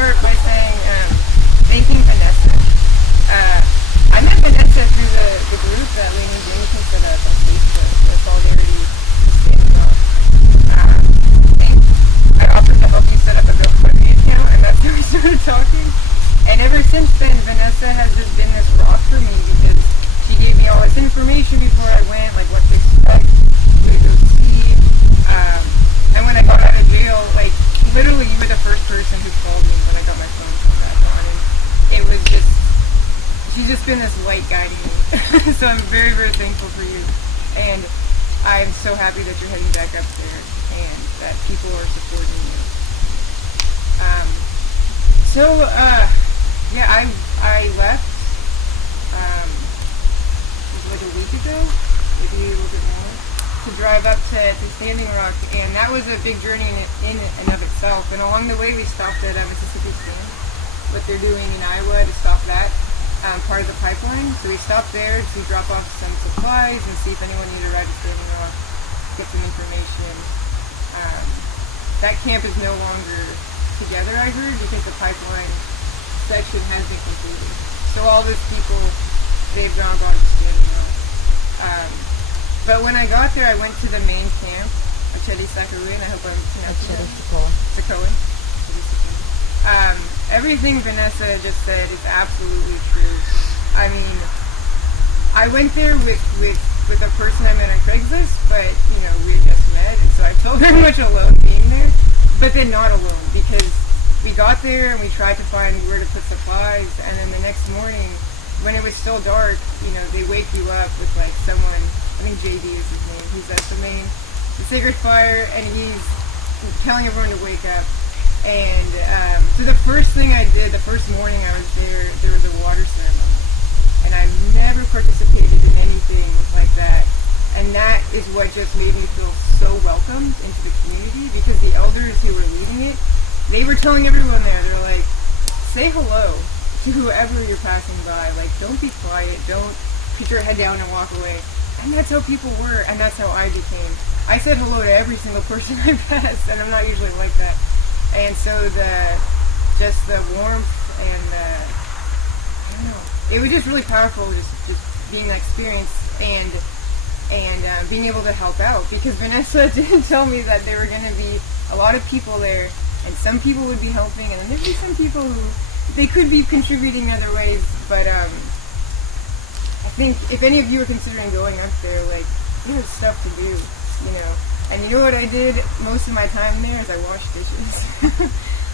start by saying, thanking Vanessa. I met Vanessa through the group that Lane and Jameson set up on Facebook, the Solidarity Standing Oct. And I offered to help you set up a GoFundMe account, and that's how we started talking. And ever since then, Vanessa has just been this rock for me because she gave me all this information before I went, like what to expect, who to go see. And when I got out of jail, like literally you were the first person who called me when I got my phone back on. And it was just, she's just been this light guiding me. So I'm very, very thankful for you. And I'm so happy that you're heading back up there and that people are supporting you. Yeah, I left like a week ago, maybe a little bit more, to drive up to Standing Rock, and that was a big journey in and of itself. And along the way, we stopped at Mississippi Stand, what they're doing in Iowa to stop that part of the pipeline. So we stopped there to drop off some supplies and see if anyone needed a ride to Standing Rock, get some information. That camp is no longer together, I heard, because the pipeline section has been completed. So all those people, they've gone back to Standing Rock. But when I got there, I went to the main camp, Achedi Sakaruin, I hope I'm pronouncing it. Sakoin. Everything Vanessa just said is absolutely true. I mean, I went there with a person I met on Craigslist, but, you know, we had just met, and so I felt very much alone being there, but then not alone, because we got there and we tried to find where to put supplies, and then the next morning, when it was still dark, you know, they wake you up with like someone, I think JD is his name, he's at the Sacred Fire, and he's telling everyone to wake up. And so the first thing I did, the first morning I was there was a water ceremony. And I've never participated in anything like that. And that is what just made me feel so welcomed into the community, because the elders who were leading it, they were telling everyone there, they're like, say hello to whoever you're passing by. Like, don't be quiet, don't put your head down and walk away. And that's how people were, and that's how I became. I said hello to every single person I passed, and I'm not usually like that. And so the warmth and I don't know, it was just really powerful, just being that experience and being able to help out, because Vanessa did tell me that there were going to be a lot of people there, and some people would be helping, and then there'd be some people who they could be contributing in other ways. But I think if any of you are considering going up there, like, there's stuff to do, you know. And you know what I did most of my time there is I washed dishes.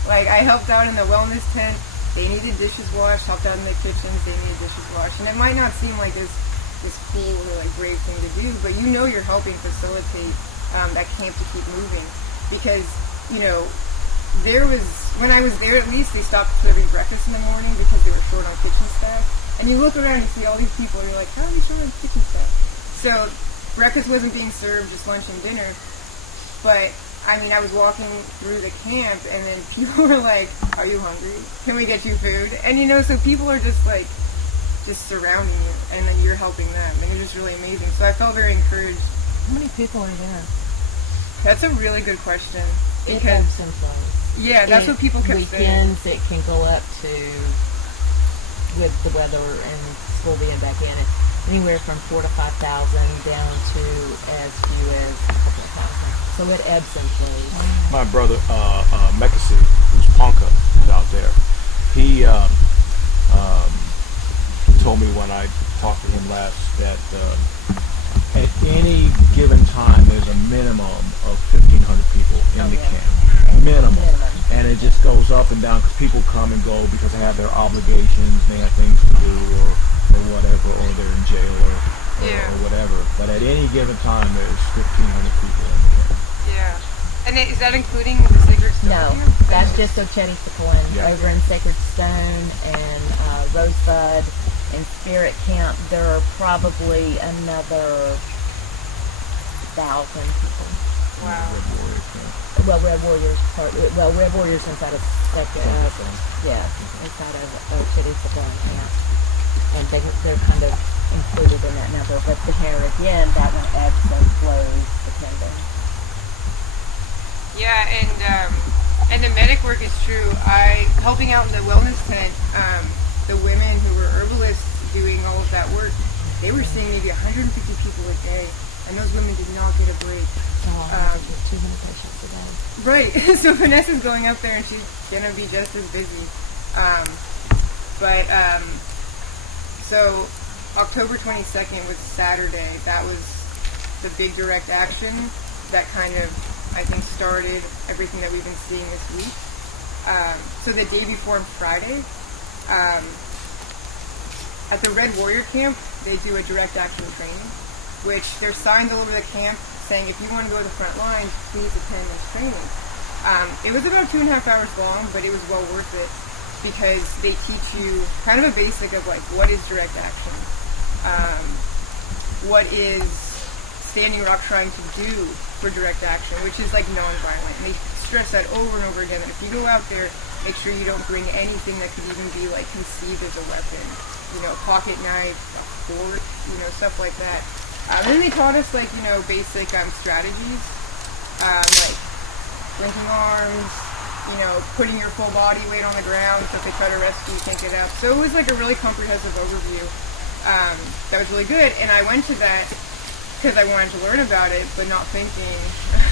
Like, I helped out in the wellness tent. They needed dishes washed. Helped out in the kitchens. They needed dishes washed. And it might not seem like this cool or like brave thing to do, but you know you're helping facilitate that camp to keep moving. Because, you know, when I was there, at least they stopped serving breakfast in the morning because they were short on kitchen staff. And you look around and see all these people, and you're like, how are we short on kitchen staff? So breakfast wasn't being served, just lunch and dinner. But, I mean, I was walking through the camp, and then people were like, are you hungry? Can we get you food? And, you know, so people are just, like, just surrounding you, and then you're helping them. And it was just really amazing. So I felt very encouraged. How many people are there? That's a really good question. It ebbs and flows. Yeah, that's what people kept saying. Weekends, it can go up to, with the weather and school being back in it, anywhere from 4,000 to 5,000 down to as few as a couple of thousand. So it ebbs and flows. My brother, Mekasi, who's Ponca, is out there. He told me when I talked to him last that at any given time there's a minimum of 1,500 people in the camp. Minimum. And it just goes up and down because people come and go because they have their obligations, they have things to do, or whatever, or they're in jail or whatever. But at any given time, there's 1,500 people in the camp. Yeah. And is that including the Sacred Stone? No, here? that's just Ochedi Sakoin. Yeah. Over in Sacred Stone and Rosebud and Spirit Camp, there are probably another 1,000 people. Wow. Red Warriors inside of inside of Ochedi Sakoin Camp. And they're kind of included in that number, but here again, that one ebbs and flows depending. Yeah, and And the medic work is true. Helping out in the wellness tent, the women who were herbalists doing all of that work, they were seeing maybe 150 people a day, and those women did not get a break. 200 patients a day. Right. So Vanessa's going up there, and she's gonna be just as busy. So October 22nd was Saturday. That was the big direct action that kind of, I think, started everything that we've been seeing this week. So the day before, on Friday, at the Red Warrior Camp, they do a direct action training, which there's signs all over the camp saying, if you want to go to the front lines, please attend this training. It was about 2.5 hours long, but it was well worth it, because they teach you kind of a basic of like, what is direct action? What is Standing Rock trying to do for direct action, which is like non-violent. And they stress that over and over again, that if you go out there, make sure you don't bring anything that could even be like conceived as a weapon. You know, a pocket knife, a fork, you know, stuff like that. And then they taught us like, you know, basic strategies, like linking arms, you know, putting your full body weight on the ground so if they try to rescue you, can't get out. So it was like a really comprehensive overview. That was really good, and I went to that because I wanted to learn about it, but not thinking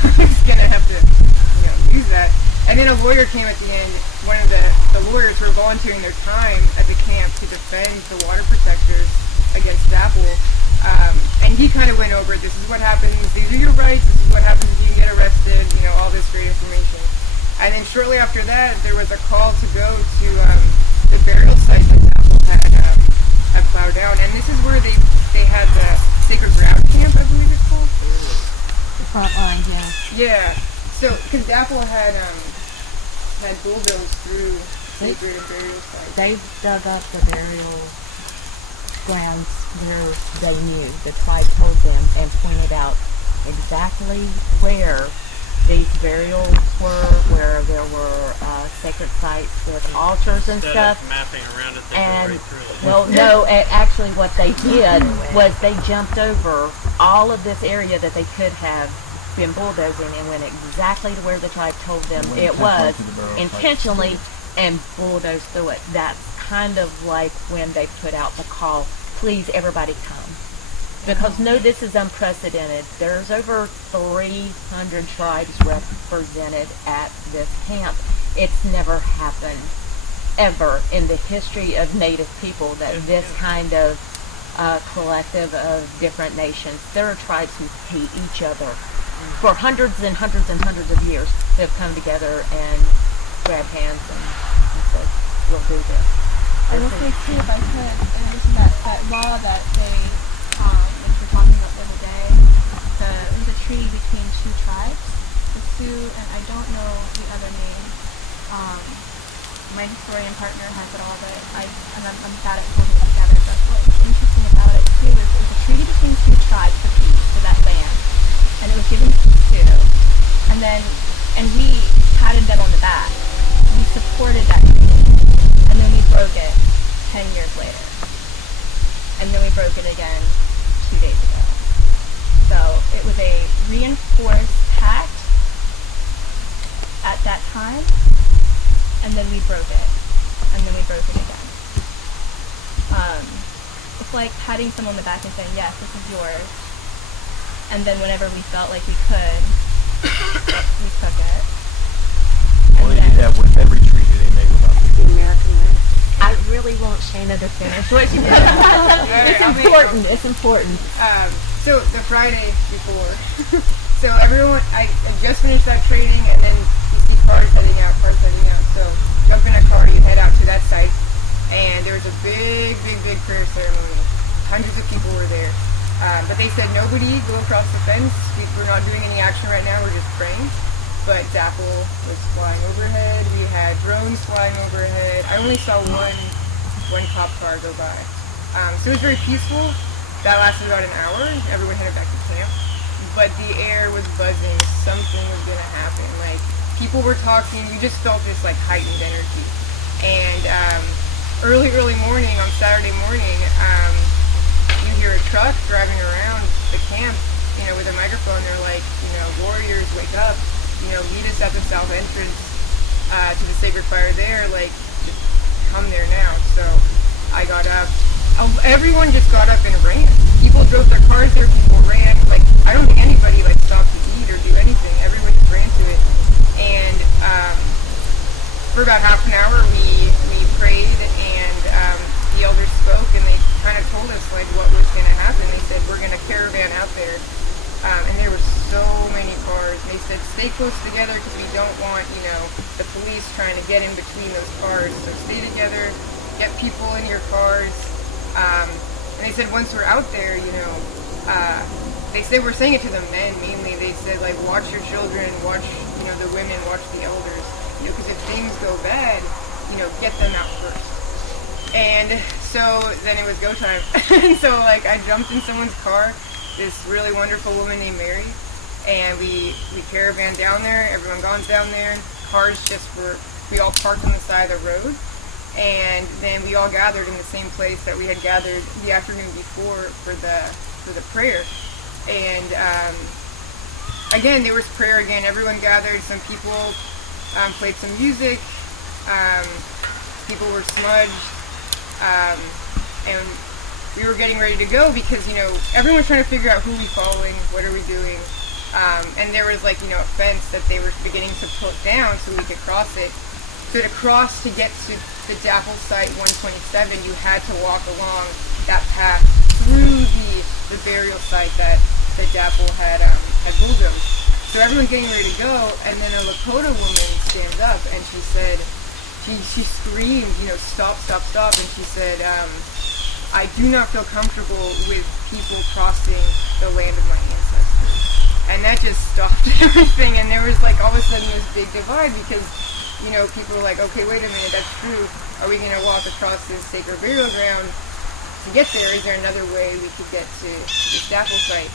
I was gonna have to, you know, use that. And then a lawyer came at the end. One of the lawyers were volunteering their time at the camp to defend the water protectors against DAPL. And he kind of went over, this is what happens, these are your rights, this is what happens if you get arrested, you know, all this great information. And then shortly after that, there was a call to go to the burial site that DAPL had plowed down. And this is where they had the Sacred Ground Camp, I believe it's called. The front line, yeah. Yeah. So, because DAPL had bulldozed through sacred and burial sites. They dug up the burial grounds where they knew. The tribe told them and pointed out exactly where these burials were, where there were sacred sites with altars and stuff. Instead of mapping around it, they And go right through it. well, no, actually, what they did was they jumped over all of this area that they could have been bulldozing and went exactly to where the tribe told them it was intentionally and bulldozed through it. That's kind of like when they put out the call, please everybody come. Because no, this is unprecedented. There's over 300 tribes represented at this camp. It's never happened ever in the history of Native people that this kind of collective of different nations. There are tribes who hate each other for hundreds and hundreds and hundreds of years. They've come together and grabbed hands and said, we'll do this. I will say too, if I could, in addition to that law that they were talking about the other day, it was a treaty between two tribes, the Sioux, and I don't know the other name. My historian partner has it all, but I'm bad at pulling it together. But what's interesting about it too is it was a treaty between two tribes for peace for that land, and it was given to the Sioux, and we patted them on the back. We supported that treaty, and then we broke it 10 years later, and then we broke it again 2 days ago. So it was a reinforced pact at that time, and then we broke it, and then we broke it again. It's like patting someone on the back and saying, yes, this is yours, and then whenever we felt like we could, we took it. Well, they do that with every treaty they make about the American way. I really want Shana to finish what she did. It's important. It's important. So the Friday before, so everyone, I just finished that training, and then you see cars heading out. So jump in a car, you head out to that site, and there was a big prayer ceremony. Hundreds of people were there. But they said, nobody go across the fence. We're not doing any action right now. We're just praying. But DAPL was flying overhead. We had drones flying overhead. I only saw one cop car go by. So it was very peaceful. That lasted about an hour. Everyone headed back to camp. But the air was buzzing. Something was going to happen. Like, people were talking. You just felt this, like, heightened energy. And early morning, on Saturday morning, you hear a truck driving around the camp, you know, with a microphone. They're like, you know, warriors, wake up. You know, meet us at the south entrance. to the Sacred Fire there, like, just come there now. So I got up. Everyone just got up and ran. People drove their cars there, people ran. Like, I don't think anybody, like, stopped to eat or do anything. Everyone just ran to it. And for about half an hour, we prayed, and the elders spoke, and they kind of told us, like, what was going to happen. They said, we're going to caravan out there. And there were so many cars. And they said, stay close together because we don't want, the police trying to get in between those cars. So stay together, get people in your cars. And they said, once we're out there, they said, we're saying it to the men mainly. They said, like, watch your children, watch, the women, watch the elders. Because if things go bad, get them out first. And so then it was go time. And so, like, I jumped in someone's car, this really wonderful woman named Mary, and we caravan down there. Everyone gone down there. Cars we all parked on the side of the road. And then we all gathered in the same place that we had gathered the afternoon before for the prayer. And again, there was prayer again. Everyone gathered. Some people played some music. People were smudged. And we were getting ready to go because, everyone's trying to figure out who we following, what are we doing. And there was, like, a fence that they were beginning to put down so we could cross it. So to cross to get to the Dapple site 127, you had to walk along that path through the burial site that Dapple had bulldozed. So everyone's getting ready to go, and then a Lakota woman stands up, and she said, she screamed, stop, stop, stop, and she said, I do not feel comfortable with people crossing the land of my ancestors. And that just stopped everything, and there was, like, all of a sudden this big divide because, people were like, okay, wait a minute, that's true. Are we going to walk across this sacred burial ground to get there? Is there another way we could get to this Dapple site?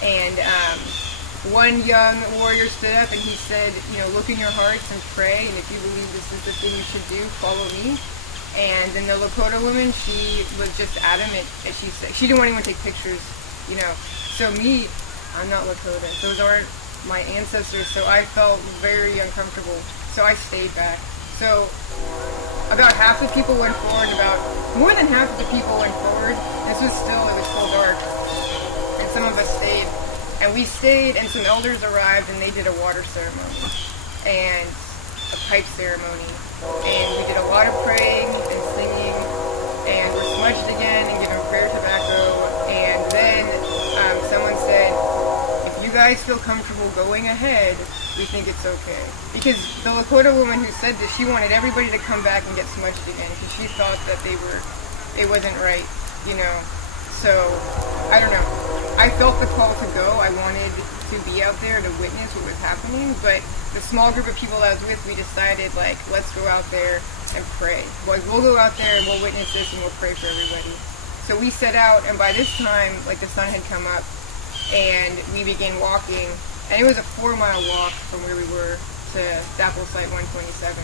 And one young warrior stood up and he said, look in your hearts and pray, and if you believe this is the thing you should do, follow me. And then the Lakota woman, she was just adamant, and she said she didn't want anyone to take pictures, So me, I'm not Lakota. Those aren't my ancestors, so I felt very uncomfortable. So I stayed back. So about half the people went forward, more than half of the people went forward. It was still dark. And some of us stayed. And we stayed, and some elders arrived, and they did a water ceremony and a pipe ceremony. And we did a lot of praying and singing, and we're smudged again and given prayer tobacco. And then someone said, if you guys feel comfortable going ahead, we think it's okay. Because the Lakota woman who said this, she wanted everybody to come back and get smudged again because she thought that it wasn't right, So, I don't know. I felt the call to go. I wanted to be out there to witness what was happening, but the small group of people I was with, we decided, like, let's go out there and pray. Like, we'll go out there and we'll witness this and we'll pray for everybody. So we set out, and by this time, like, the sun had come up, and we began walking, and it was a 4-mile walk from where we were to Dapple Site 127.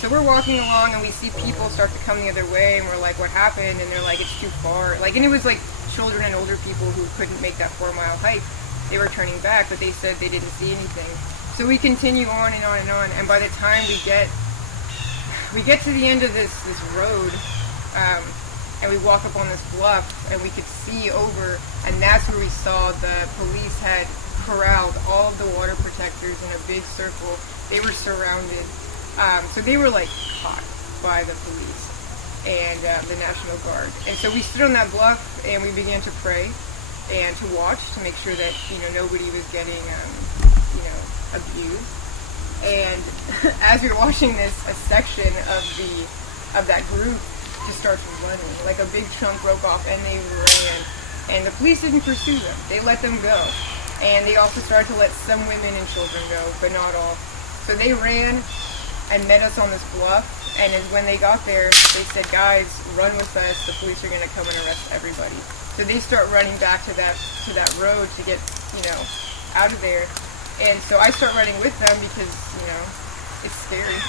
So we're walking along, and we see people start to come the other way, and we're like, what happened? And they're like, it's too far. Like, and it was like children and older people who couldn't make that 4-mile hike. They were turning back, but they said they didn't see anything. So we continue on and on and on, and by the time we get to the end of this road, and we walk up on this bluff, and we could see over, and that's where we saw the police had corralled all of the water protectors in a big circle. They were surrounded. So they were, like, caught by the police and the National Guard. And so we stood on that bluff, and we began to pray and to watch to make sure that, nobody was getting, abused. And as we were watching this, a section of that group just starts running. Like, a big chunk broke off, and they ran. And the police didn't pursue them. They let them go. And they also started to let some women and children go, but not all. So they ran and met us on this bluff, and when they got there, they said, guys, run with us, the police are going to come and arrest everybody. So they start running back to that road to get, out of there. And so I start running with them because, it's scary.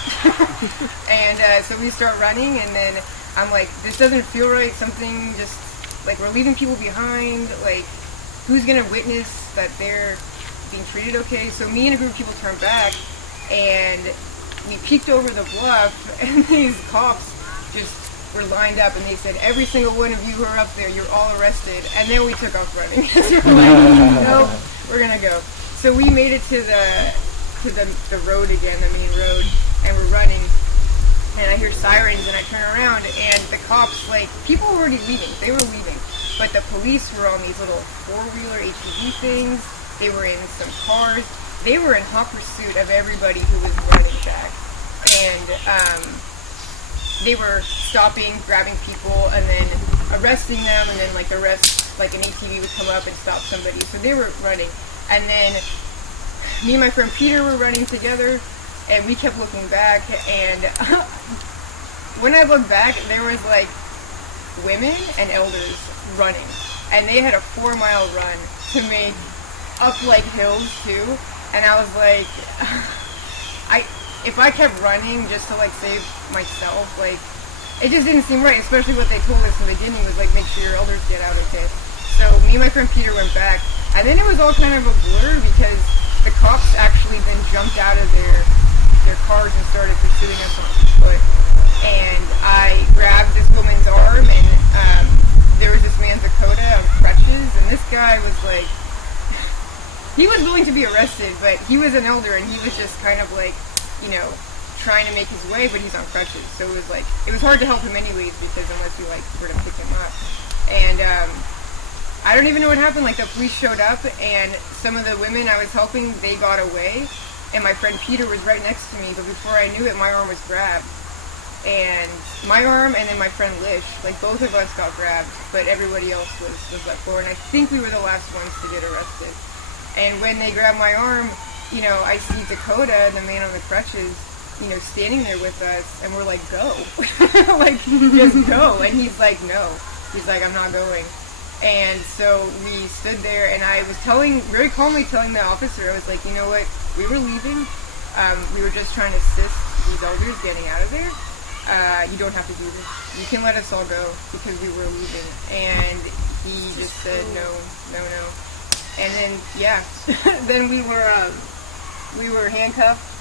And so we start running, and then I'm like, this doesn't feel right, something just, like, we're leaving people behind, like, who's going to witness that they're being treated okay? So me and a group of people turn back, and we peeked over the bluff, and these cops just were lined up, and they said, every single one of you who are up there, you're all arrested. And then we took off running. So we're like, nope, we're gonna go. So we made it to the road again, the main road, and we're running. And I hear sirens, and I turn around, and the cops, like, people were already leaving. They were leaving. But the police were on these little four-wheeler ATV things. They were in some cars. They were in hot pursuit of everybody who was running back. And they were stopping, grabbing people, and then arresting them, and then, like, the rest, like, an ATV would come up and stop somebody. So they were running. And then me and my friend Peter were running together, and we kept looking back, and when I looked back, there was, like, women and elders running, and they had a 4-mile run to make up, like, hills, too, and I was like, if I kept running just to, like, save myself, like, it just didn't seem right, especially what they told us in the beginning was, like, make sure your elders get out okay. So me and my friend Peter went back, and then it was all kind of a blur, because the cops actually then jumped out of their cars and started pursuing us on foot. And I grabbed this woman's arm, and there was this man, Dakota, on crutches, and this guy was like, he was willing to be arrested, but he was an elder, and he was just kind of like, you know, trying to make his way, but he's on crutches. So it was like, it was hard to help him anyways, because unless you, like, were to pick him up. And I don't even know what happened. Like, the police showed up, and some of the women I was helping, they got away. And my friend Peter was right next to me, but before I knew it, my arm was grabbed. And my arm, and then my friend Lish, like, both of us got grabbed, but everybody else was let go. And I think we were the last ones to get arrested. And when they grabbed my arm, you know, I see Dakota, the man on the crutches, you know, standing there with us, and we're like, go. Like, just go. And he's like, no. He's like, I'm not going. And so we stood there, and I was very calmly telling the officer, I was like, you know what, we were leaving. We were just trying to assist these elders getting out of there. You don't have to do this. You can let us all go, because we were leaving. And he just said, no. And then, yeah, then we were handcuffed.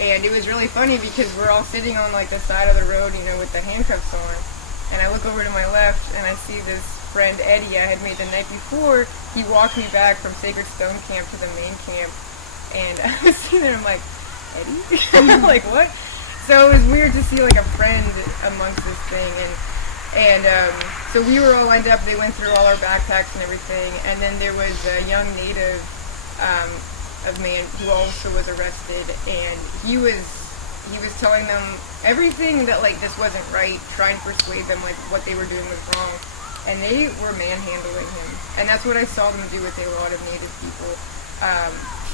And it was really funny, because we're all sitting on, like, the side of the road, you know, with the handcuffs on. And I look over to my left, and I see this friend Eddie I had made the night before. He walked me back from Sacred Stone Camp to the main camp, and I was sitting there, I'm like, Eddie? Like, what? So it was weird to see, like, a friend amongst this thing, and so we were all lined up. They went through all our backpacks and everything, and then there was a young native, a man who also was arrested, and he was telling them everything that, like, this wasn't right, trying to persuade them, like, what they were doing was wrong. And they were manhandling him. And that's what I saw them do with a lot of Native people,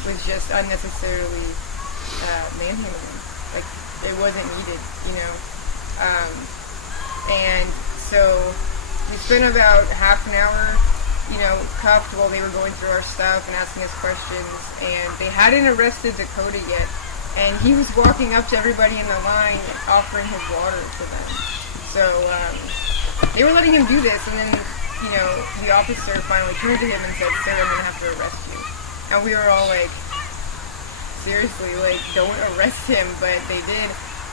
was just unnecessarily manhandling him. Like, it wasn't needed, you know. And so we spent about half an hour, you know, cuffed while they were going through our stuff and asking us questions. And they hadn't arrested Dakota yet. And he was walking up to everybody in the line, offering his water to them. So, they were letting him do this, and then, you know, the officer finally turned to him and said, sir, I'm going to have to arrest you. And we were all like, seriously, like, don't arrest him, but they did.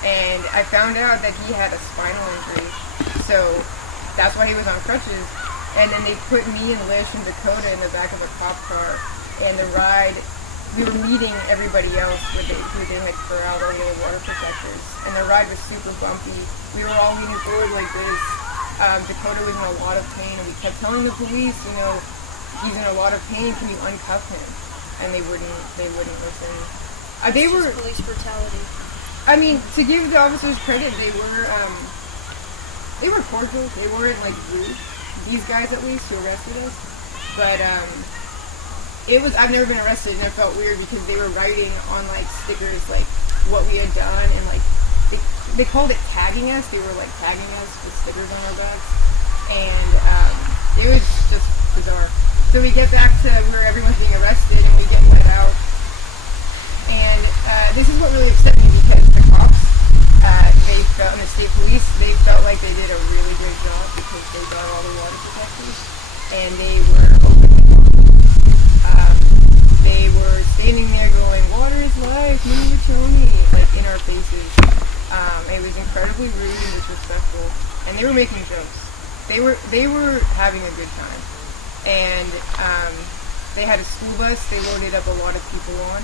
And I found out that he had a spinal injury, so that's why he was on crutches. And then they put me and Lish and Dakota in the back of a cop car, and the ride, we were meeting everybody else who they had corralled all the water protectors, and the ride was super bumpy. We were all leaning forward like this. Dakota was in a lot of pain, and we kept telling the police, you know, he's in a lot of pain, can you uncuff him? And they wouldn't listen. They were police brutality. I mean, to give the officers credit, they were cordial. They weren't, like, rude. These guys, at least, who arrested us. But I've never been arrested, and it felt weird because they were writing on, like, stickers, like, what we had done, and, like, they called it tagging us. They were, like, tagging us with stickers on our backs. And it was just bizarre. So we get back to where everyone's being arrested, and we get let out. And this is what really upset me, because the cops, they felt, and the state police, they felt like they did a really good job because they got all the water protectors, and they were open. They were standing there going, water his life, move Tony, like in our faces. It was incredibly rude and disrespectful, and they were making jokes. They were having a good time, and they had a school bus. They loaded up a lot of people on,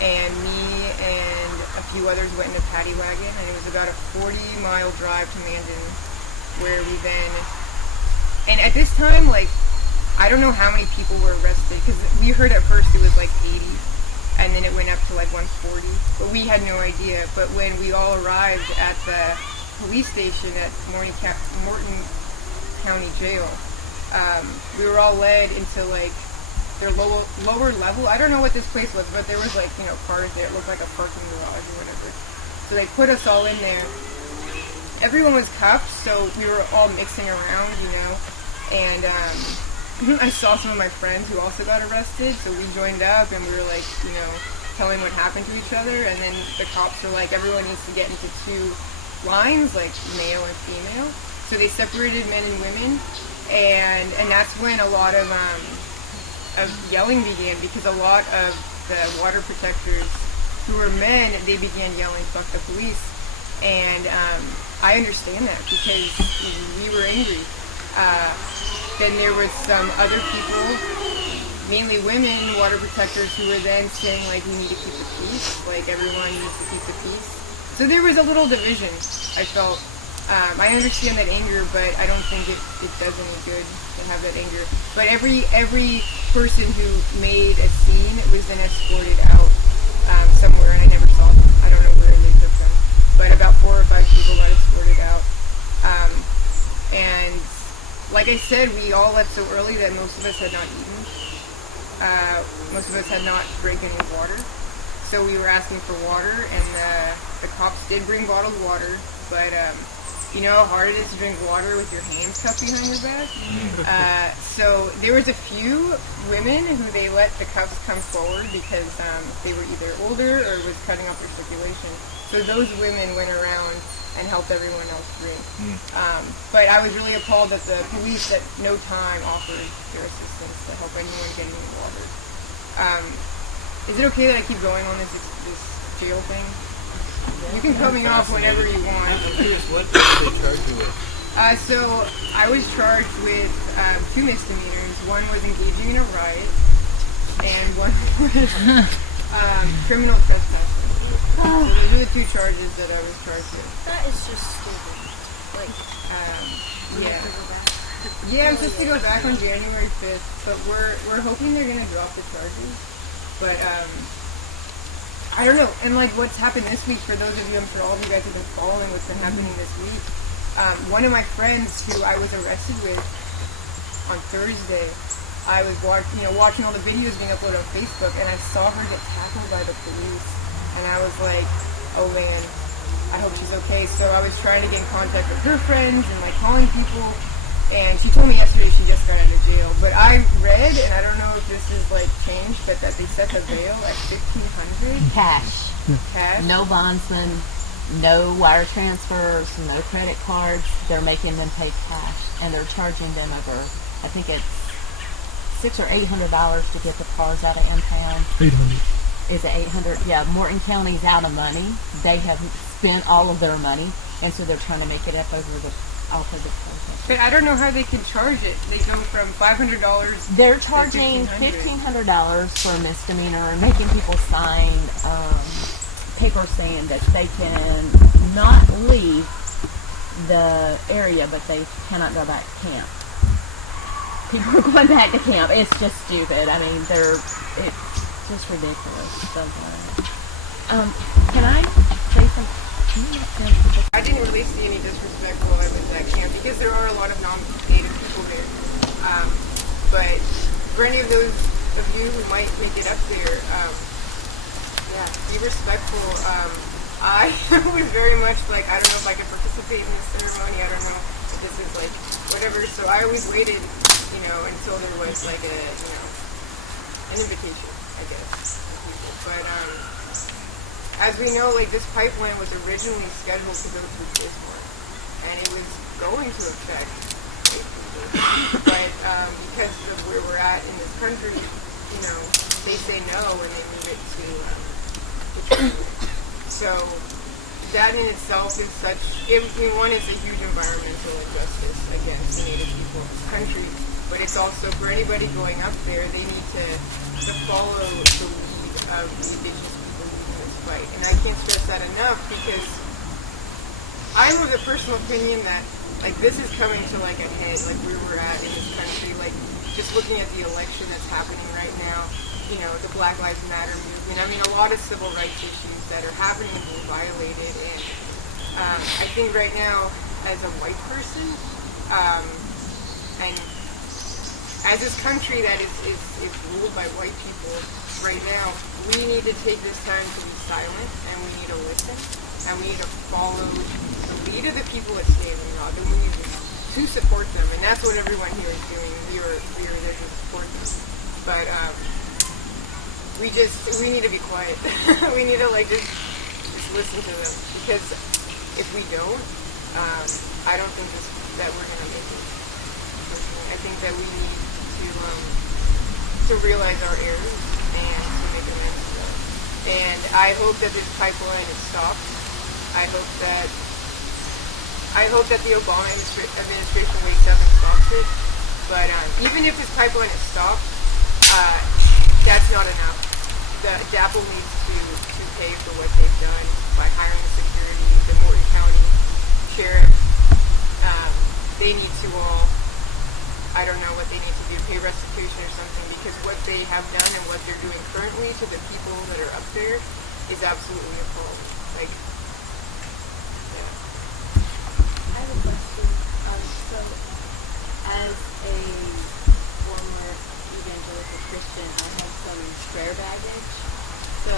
and me and a few others went in a paddy wagon, and it was about a 40-mile drive to Mandan, where we then. And at this time, like, I don't know how many people were arrested, because we heard at first it was like 80, and then it went up to like 140, but we had no idea. But when we all arrived at the police station at Morton County Jail, we were all led into like their lower level. I don't know what this place was, but there was like, you know, cars there. It looked like a parking garage or whatever. So they put us all in there. Everyone was cuffed, so we were all mixing around, you know, and I saw some of my friends who also got arrested, so we joined up and we were like, you know, telling what happened to each other, and then the cops were like, everyone needs to get into 2 lines, like male and female. So they separated men and women, and that's when a lot of yelling began, because a lot of the water protectors who were men, they began yelling, "Fuck the police." And I understand that, because we were angry. Then there was some other people, mainly women, water protectors, who were then saying, like, we need to keep the peace, like, everyone needs to keep the peace. So there was a little division, I felt. I understand that anger, but I don't think it does any good to have that anger. But every person who made a scene was then escorted out somewhere, and I never saw them. I don't know where they took them. But about 4 or 5 people got escorted out. And like I said, we all left so early that most of us had not eaten. Most of us had not drank any water. So we were asking for water, and the cops did bring bottled water, but you know how hard it is to drink water with your hands cupped behind your back? So there was a few women who they let the cuffs come forward because they were either older or was cutting off their circulation. So those women went around and helped everyone else drink. But I was really appalled that the police at no time offered their assistance to help anyone get any water. Is it okay that I keep going on this jail thing? You can cut me off whenever you want. I'm curious, what did they charge you with? So I was charged with 2 misdemeanors. One was engaging in a riot, and one was criminal trespassing. So those are the 2 charges that I was charged with. That is just stupid. Like, yeah. Yeah, I'm supposed to go back on January 5th, but we're hoping they're gonna drop the charges. But I don't know. And like what's happened this week, for those of you, I'm sure all of you guys have been following what's been happening this week. One of my friends who I was arrested with on Thursday, I was watching all the videos being uploaded on Facebook, and I saw her get tackled by the police, and I was like, oh man, I hope she's okay. So I was trying to get in contact with her friends and like calling people, and she told me yesterday she just got out of jail. But I read, and I don't know if this is like changed, but that they set the bail at $1,500 Cash. cash. No bondsman, no wire transfers, no credit cards. They're making them pay cash, and they're charging them over, I think it's $600 or $800 to get the cars out of impound. 800. Is it 800? Yeah, Morton County's out of money. They have spent all of their money, and so they're trying to make it up off of the process. But I don't know how they can charge it. They go from $500. They're charging $1,500 for a misdemeanor and making people sign papers saying that they can not leave the area, but they cannot go back to camp. People are going back to camp. It's just stupid. I mean, it's just ridiculous. So, can I say something? I didn't really see any disrespect while I was at camp, because there are a lot of non-native people there. But for any of those of you who might make it up there, yeah, be respectful. I was very much like, I don't know if I could participate in this ceremony. I don't know if this is like whatever. So I always waited, until there was like an invitation, I guess, from people. But as we know, like, this pipeline was originally scheduled to go through Bismarck, and it was going to affect white people. But because of where we're at in this country, they say no, and they move it to the trade. So that in itself is such, one is a huge environmental injustice against the Native people of this country, but it's also for anybody going up there, they need to follow the lead of the indigenous people leading this fight. And I can't stress that enough, because I'm of the personal opinion that like this is coming to like a head, like where we're at in this country, like just looking at the election that's happening right now, you know, the Black Lives Matter movement. I mean, a lot of civil rights issues that are happening and being violated. And I think right now, as a white person, and as this country that is ruled by white people right now, we need to take this time to be silent, and we need to listen, and we need to follow the lead of the people that stand in law, and we need to support them. And that's what everyone here is doing. We are there to support them. But we need to be quiet. We need to like just listen to them, because if we don't, I don't think that we're gonna make it. I think that we need to realize our errors and to make amends to them. And I hope that this pipeline is stopped. I hope that the Obama administration wakes up and stops it. But even if this pipeline is stopped, that's not enough. The DAPL needs to pay for what they've done by hiring the security, the Morton County Sheriff. They need to all, I don't know what they need to do, pay restitution or something, because what they have done and what they're doing currently to the people that are up there is absolutely appalling. Like, yeah. I have a question. So, as a former evangelical Christian, I have some prayer baggage. So,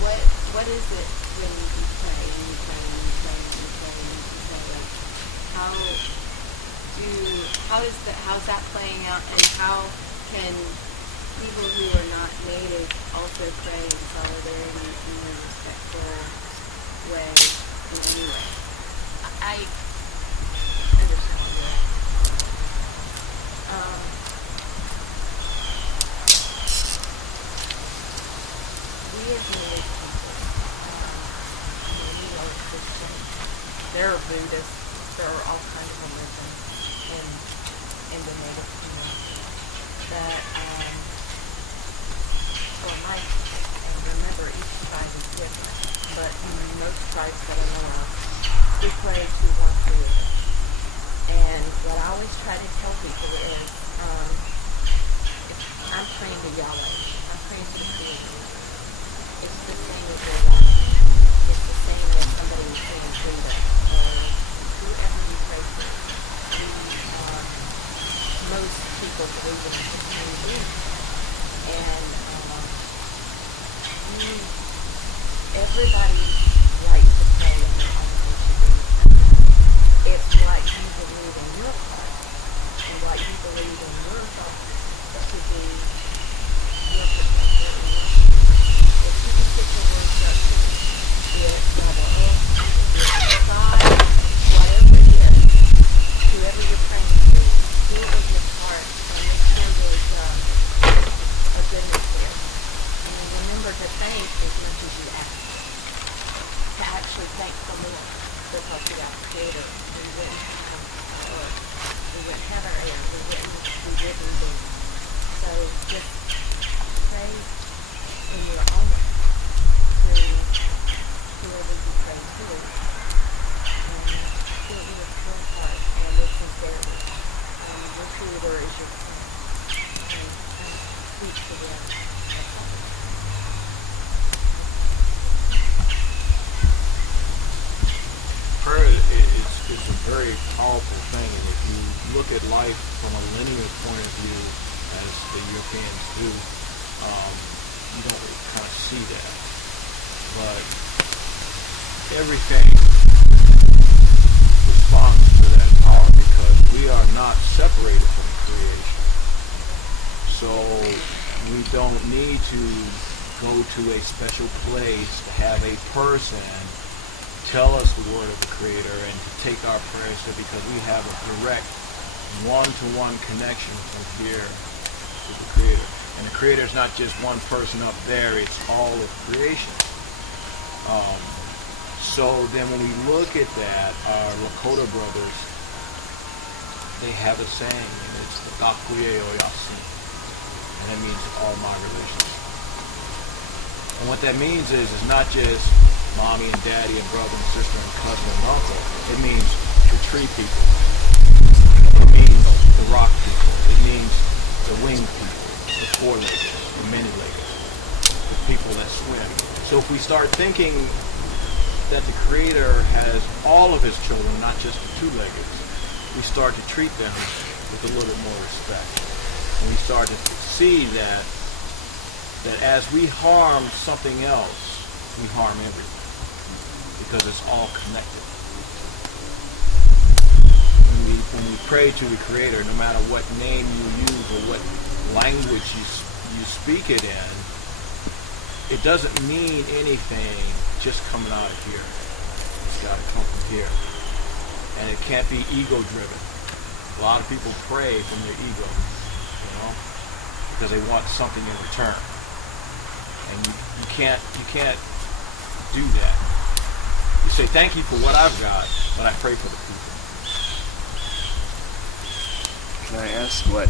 what is it when you pray and you pray and you pray and you pray and you pray? Like, how's that playing out, and how can people who are not native also pray in solidarity in a respectful way in any way? I understand what you're we as native people, we are Christian. There are Buddhists. There are all kinds of religions in the Native community that, and remember, each tribe is different, but in most tribes that I know of, we pray to one Creator. And what I always try to tell people is, I'm praying to Yahweh. I'm praying to the Creator. It's the same as your life. It's the same as somebody who's praying Buddha or whoever you pray to. Most people believe in the same thing. And everybody's right to pray in their own way. It's what you believe in your heart and what you believe in your thoughts to be your protector in your life. If you can pick the words up, be it Mother Earth, be it God, whatever it is, whoever you're praying to, do it with your heart and make sure there's a goodness there. And remember to thank as much as you ask. To actually thank the Lord, because we got Creator. We wouldn't have our earth. We wouldn't have our air. We wouldn't be there. So just pray in your own way to whoever you pray to, and do it with your heart and with sincerity. And your Creator is your friend, and speak to them. That's all. Prayer is a very powerful thing, and if you look at life from a linear point of view, as the Europeans do, you don't really kind of see that. But everything responds to that power, because we are not separated from creation. So we don't need to go to a special place to have a person tell us the word of the Creator and to take our prayers to, because we have a direct one-to-one connection from here to the Creator. And the Creator is not just one person up there, it's all of creation. So then when we look at that, our Lakota brothers, they have a saying, and it's the Gakuye Oyasi, and that means all my relations. And what that means is not just mommy and daddy and brother and sister and cousin and uncle. It means the tree people. It means the rock people. It means the winged people, the four-legged, the many-legged, the people that swim. So if we start thinking that the Creator has all of His children, not just the two-legged, we start to treat them with a little bit more respect. And we start to see that as we harm something else, we harm everything, because it's all connected. When we pray to the Creator, no matter what name you use or what language you speak it in, it doesn't mean anything just coming out of here. It's got to come from here. And it can't be ego-driven. A lot of people pray from their ego, because they want something in return. And you can't do that. You say, thank you for what I've got, but I pray for the people. Can I ask what